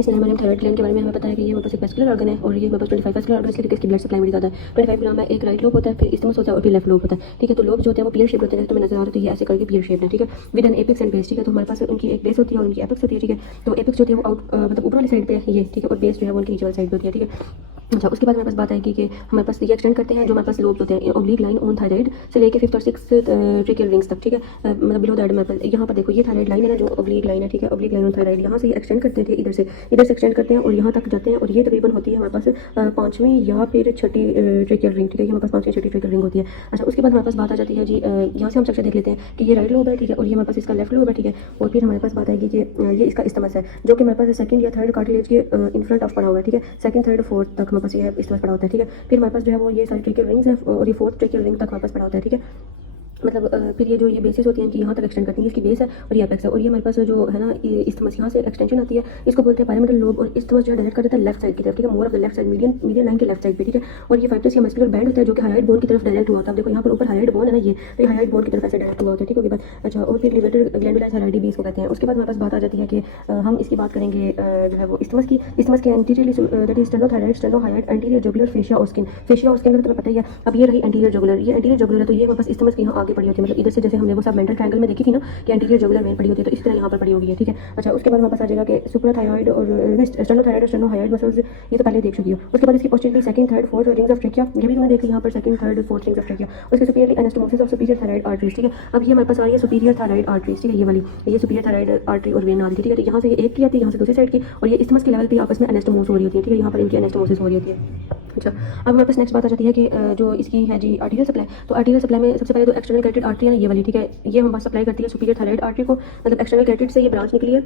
इसमें हमारे thyroid gland के बारे में हमें पता है कि ये हमारे पास एक वेस्कुलर ऑर्गन है और ये हमारे पास 25 वेस्कुलर ऑर्गन है, इसकी ब्लड सप्लाई बड़ी ज़्यादा है। 25 ग्राम में एक राइट लोब होता है, फिर इस्टमस होता है और फिर लेफ्ट लोब होता है। ठीक है, तो लोब जो होते हैं वो पियर शेप होते हैं, तो मैं नजर आ रहा है तो ये ऐसे करके पियर शेप है। ठीक है, with an apex and base. ठीक है, तो हमारे पास उनकी एक बेस होती है और उनकी एपिक्स होती है। ठीक है, तो एपिक्स जो होती है वो मतलब ऊपर वाली साइड पे है ये। ठीक है, और बेस जो है वो उनकी नीचे वाली साइड पे होती है। ठीक है, अच्छा, उसके बाद हमारे पास बात आएगी कि हमारे पास ये एक्सटेंड करते हैं जो हमारे पास लोब्स होते हैं ऑब्लिक लाइन ऑन थायराइड से लेके 5th और 6th ट्रेकियल रिंग्स तक। ठीक है, मतलब बिलो दैट हमारे पास यहाँ पर देखो ये थायराइड लाइन है ना, जो ऑब्लिक लाइन है। ठीक है, ऑब्लिक लाइन ऑन थायराइड, यहाँ से ये एक्सटेंड करते थे, इधर से एक्सटेंड करते हैं और यहाँ तक जाते हैं और ये तकरीबन होती है हमारे पास 5वीं या फिर 6ठी ट्रेकियल रिंग। ठीक है, हमारे पास 5वीं 6ठी ट्रेकियल रिंग होती है। अच्छा, उसके बाद हमारे पास बात आ जाती है जी, यहाँ से हम स्ट्रक्चर देख लेते हैं कि ये राइट लोब है। ठीक है, और ये हमारे पास इसका लेफ्ट लोब है। ठीक है, और फिर हमारे पास बात आएगी कि ये इसका इस्टमस है जो कि हमारे पास सेकंड या थर्ड कार्टिलेज के इन फ्रंट ऑफ पड़ा हुआ है। ठीक है, सेकंड थर्ड फोर्थ तक हमारे पास ये इस्टमस पड़ा होता है। ठीक है, फिर हमारे पास जो है वो ये सारी ट्रेकियल रिंग्स है और ये 4th ट्रेकियल रिंग तक हमारे पास पड़ा होता है। ठीक है, मतलब फिर ये जो ये बेसिस होती हैं कि यहाँ तक एक्सटेंड करती है, इसकी बेस है और ये एपेक्स है। और ये हमारे पास जो है ना इस्टमस, यहाँ से एक्सटेंशन आती है, इसको बोलते हैं पायरामिडल लोब। और इस्टमस जो डायरेक्ट कर देता है लेफ्ट साइड की तरफ। ठीक है, more of the left side, median line के लेफ्ट साइड पे। ठीक है, और ये फाइब्रस या मस्कुलर बैंड होता है जो कि हाइलाइट बोन की तरफ डायरेक्ट हुआ होता है। देखो यहाँ पर ऊपर हाइलाइट बोन है ना, ये तो हाइलाइट बोन की तरफ ऐसे डायरेक्ट हुआ होता है। ठीक है, उसके बाद अच्छा, और फिर लिवेटर ग्लैंडुलर थायराइडी भी इसको कहते हैं। उसके बाद हमारे पास बात आ जाती है कि हम इसकी बात करेंगे जो है वो इस्टमस की। इस्टमस के anterior that is sternothyroid, sternohyoid, anterior jugular, fascia और स्किन। फेशिया और स्किन का तो तुम्हें पता ही है। अब ये रही एंटीरियर जुगुलर, ये एंटीरियर जुगुलर है तो ये हमारे पास इस्टमस के यहाँ आगे पड़ी होती है। मतलब इधर से जैसे हमने वो सब मेंटल ट्रायंगल में देखी थी ना कि एंटीरियर जुगुलर वेन पड़ी होती है, तो इस तरह यहाँ पर पड़ी होगी है। ठीक है, अच्छा, उसके बाद हमारे पास आ जाएगा कि सुप्राथायरॉइड और स्टेनोथायराइड और स्टेनोहाइड मसल्स, ये तो पहले देख चुकी हो। उसके बाद इसकी posteriorly second third fourth rings of trachea, ये भी मैंने देखी यहाँ पर second third fourth rings of trachea. उसके superiorly anastomosis of superior thyroid arteries. ठीक है, अब ये हमारे पास आ रही है सुपीरियर थायराइड आर्टरीज। ठीक है, ये वाली ये सुपीरियर थायराइड आर्टरी और वेन आ रही थी। ठीक है, तो यहाँ से ये एक की आती है, यहाँ से दूसरी साइड की, और ये इस्टमस के लेवल पे आपस में एनास्टोमोस हो रही होती है। ठीक है, यहाँ पर इनकी एनास्टोमोसिस हो रही होती है। अच्छा, अब हमारे पास नेक्स्ट बात आ जाती है कि जो इसकी है जी आर्टीरियल सप्लाई। तो आर्टीरियल सप्लाई में सबसे पहले तो एक्सटर्नल कैरोटिड आर्टरी है ना, ये वाली। ठीक है, ये हमारे पास सप्लाई करती है सुपीरियर थायराइड आर्टरी को। मतलब एक्सटर्नल कैरोटिड से ये ब्रांच निकली है,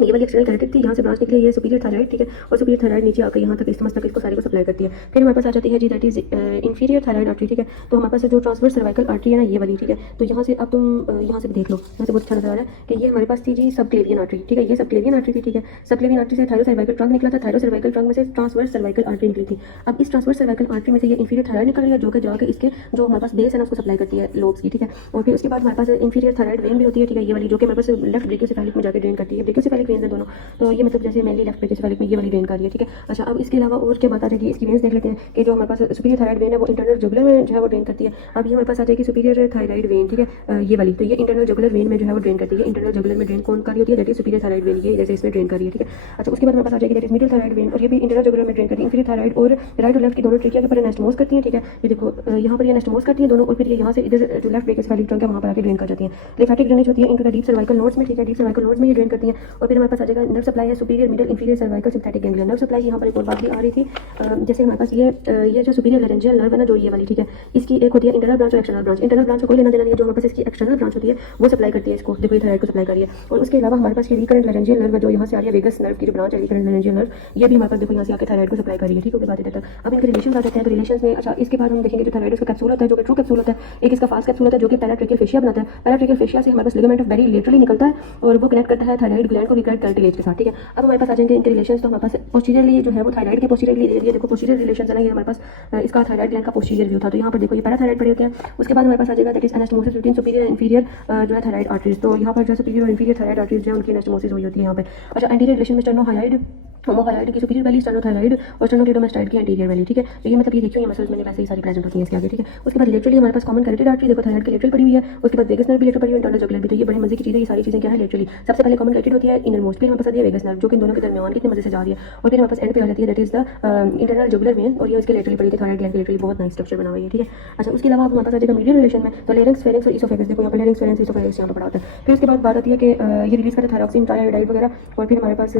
ये वाली एक्सटर्नल कैरोटिड थी, यहाँ से ब्रांच निकली है, ये सुपीरियर थायराइड। ठीक है, और सुपीरियर थायराइड नीचे आकर यहाँ तक इस्टमस तक इसको सारे को सप्लाई करती है। फिर हमारे पास आ जाती है G that is inferior thyroid artery. ठीक है, तो हमारे पास जो ट्रांसवर्स सर्वाइकल आर्टरी है ना, ये वाली। ठीक है, तो यहाँ से अब तुम यहाँ से भी देख लो, यहाँ से बहुत अच्छा नजर आ रहा है कि ये हमारे पास थी जी सबक्लेवियन आर्टरी। ठीक है, ये सबक्लेवियन आर्टरी थी। ठीक है, सबक्लेवियन आर्टरी से थायरोसर्वाइकल ट्रंक निकला था, थायरोसर्वाइकल ट्रंक में से ट्रांसवर्स सर्वाइकल आर्टरी निकली थी। अब इस ट्रांसवर्स सर्वाइकल आर्टरी में से ये इंफीरियर थायराइड निकल रही है जो कि जाकर इसके जो हमारे पास बेस है ना उसको सप्लाई करती है लोब्स की। ठीक है, और फिर उसके बाद हमारे पास इंफीरियर थायराइड वेन भी होती है। ठीक है, ये वाली जो कि हमारे पास लेफ्ट ब्रेकियोसेफेलिक में जाकर ड्रेन करती है। ब्रेकियोसेफेलिक वेन्स हैं दोनों, तो ये मतलब जैसे मेनली लेफ्ट ब्रेकियोसेफेलिक में ये वाली ड्रेन कर रही है। ठीक है, अच्छा, अब इसके अलावा और क्या बात आ जाएगी, इसकी वेन्स देख लेते हैं कि जो हमारे पास सुपीरियर थायराइड वेन है वो इंटरनल जुगुलर में जो है वो ड्रेन करती है। अब ये हमारे पास आ जाएगी सुपीरियर थायराइड वेन। ठीक है, ये वाली, तो ये इंटरनल जुगुलर वेन में जो है वो ड्रेन करती है। इंटरनल जुगुलर में ड्रेन कौन कर रही होती है, that is superior thyroid when, ये जैसे इसमें ड्रेन कर रही है। ठीक है, अच्छा, उसके बाद हमारे पास आ जाएगी that is middle thyroid when, और ये भी इंटरनल जुगुलर में ड्रेन करती है। इंफीरियर थायराइड और राइट और लेफ्ट की दोनों ट्रेकिया के ऊपर एनास्टोमोस करती है। ठीक है, ये देखो यहाँ पर ये एनास्टोमोस करती है दोनों, और फिर ये यहाँ से इधर जो लेफ्ट ब्रेकियोसेफेलिक ट्रंक है वहाँ पर आके ड्रेन कर जाती है। लिम्फेटिक ड्रेनेज होती है into the deep cervical nodes में। ठीक है, डीप सर्वाइकल नोड्स में ये ड्रेन करती है। और फिर हमारे पास आ जाएगा नर्व सप्लाई है superior middle inferior cervical synthetic ganglion nerve supply. यहाँ पर एक और बात भी आ रही थी, जैसे हमारे पास ये जो सुपीरियर लैरेंजियल नर्व है ना, जो ये वाली। ठीक है, इसकी एक होती है इंटरनल ब्रांच और एक्सटर्नल ब्रांच। इंटरनल ब्रांच को कोई लेना देना नहीं है, जो हमारे पास इसकी एक्सटर्नल ब्रांच होती है वो सप्लाई करती है इसको, देखो ये थायराइड को सप्लाई कर रही है। और उसके अलावा हमारे पास ये रिकरेंट लैरेंजियल नर्व है जो यहाँ से आ रही है, वेगस नर्व की जो ब्रांच है रिकरेंट लैरेंजियल नर्व, ये भी हमारे पास देखो यहाँ से आके थायराइड को सप्लाई कर रही है। ठीक है, बात तक अब इनके रिलेशन आ जाते हैं। रिलेशन में अच्छा, इसके बाद हम देखेंगे जो थायराइड का कैप्सूल होता है जो कि ट्रू कैप्सूल होता है, एक इसका फास्ट कैप्सूल होता है जो कि पैराट्रेकियल फेशिया बनाता है। पैराट्रेकियल फेशिया से हमारे पास लिगामेंट ऑफ बेरी लेटरली निकलता है और वो कनेक्ट करता है थायराइड ग्लैंड को रिकरेंट कार्टिलेज के साथ। ठीक है, अब हमारे पास आ जाएंगे इनके रिलेशन। तो हमारे पास पोस्टीरियरली जो है वो थायराइड के पोस्टीरियरली ये देखो पोस्टीरियर रिलेशन है ना, ये हमारे पास इसका थायराइड ग्लैंड का पोस्टीरियर व्यू था। तो यहाँ पर देखो ये पैराथायराइड पड़े होते हैं। उसके बाद हमारे पास आ जाएगा that is anastomosis between superior inferior जो है थायराइड आर्टरीज। तो यहाँ पर जो सुपीरियर और इंफीरियर थायराइड आर्टरीज जो है उनकी एनास्टोमोसिस हुई होती है यहाँ पे। अच्छा, एंटीरियर रिलेशन में स्टेनोहाइड होमोहाइड की सुपीरियर वैली, स्टेनोथायराइड और स्टेनोक्लेडोमास्टाइड की एंटीरियर वैली। ठीक है, तो ये मतलब ये देखियो ये मसल्स मैंने वैसे ही सारी प्रेजेंट होती हैं इसके आगे। ठीक है, उसके बाद लेटरली हमारे पास कॉमन कैरोटिड आर्टरी देखो थायराइड की लेटरल पड़ी हुई है। उसके बाद वेगस नर्व भी लेटरल पड़ी हुई है, इंटरनल जुगुलर भी। तो ये बड़ी मजे की चीज़ है, ये सारी चीज़ें क्या है लेटरली। सबसे पहले कॉमन कैरोटिड होती है इनर मोस्ट, फिर हमारे पास आती है वेगस नर्व जो कि इन दोनों के दरमियान कितने मजे से जा रही है, और फिर हमारे पास एंड पे आ जाती है that is the internal jugular vein, और ये इसके लेटरली पड़ी थी थायराइड ग्लैंड की लेटरली। बहुत नाइस स्ट्रक्चर बना हुआ है। ठीक है, अच्छा, उसके अलावा हमारे पास आ जाएगा मीडियल रिलेशन में तो लेरिंक्स फेरिंक्स और इसोफेगस। देखो यहाँ पर लेरिंक्स फेरिंक्स इसोफेगस यहाँ पर पड़ा होता है। फिर उसके बाद बात आती है कि ये रिलीज करते हैं थायरॉक्सिन ट्राइआयोडाइड वगैरह। और फिर हमारे पास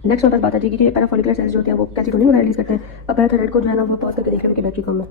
नेक्स्ट हमारे पास बात आ जाएगी कि पैराफोलिकुलर सेल्स जो होते हैं वो कैल्सिटोनिन वगैरह रिलीज करते हैं। अब पैराथायराइड को जो है ना वो पॉज करके देख रहे हैं कि बैटरी कम है।